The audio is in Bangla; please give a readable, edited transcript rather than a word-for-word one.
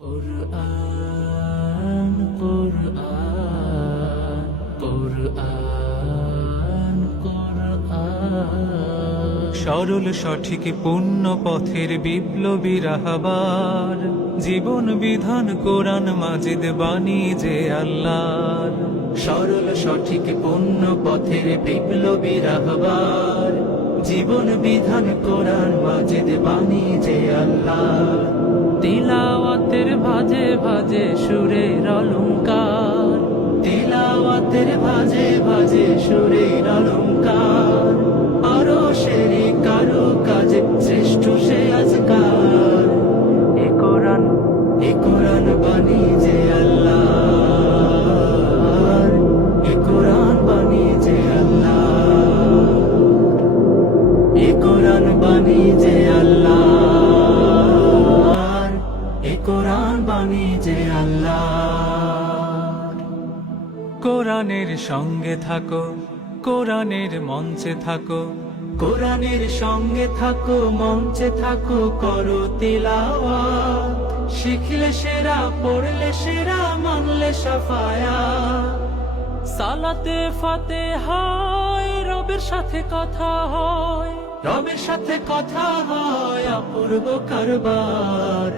কুরআন কুরআন কুরআন কুরআন সরল সঠিক পূর্ণ পথের বিপ্লবী রাহবার জীবন বিধান কোরআন মাজিদ বাণী যে আল্লাহর সরল সঠিক পূর্ণ পথের বিপ্লবী রাহবার জীবন বিধান কোরআন মাজিদ বাণী যে আল্লাহর তিলাওয়াতের ভাজে ভাজে সুরের অলংকার তিলাওয়াতের ভাজে ভাজে সুরের অলংকার আরো সেরে কারো কাজে শ্রেষ্ঠ সে আজকার এ কোরআন বাণী যে আল্লাহর এ কোরআন বাণী যে আল্লাহর এ কোরআন বাণী যে আল্লাহর এ কোরআন বাণী যে আল্লাহর কোরআনের সঙ্গে থাকো কোরআনের মঞ্চে থাকো কোরআনের সঙ্গে থাকো মঞ্চে থাকো করো তিলাওয়াত শিখলে সেরা পড়লে সেরা মানলে সাফায়াত সালাতে ফাতিহায় রবের সাথে কথা হয় রবের সাথে কথা হয় অপূর্ব কারবার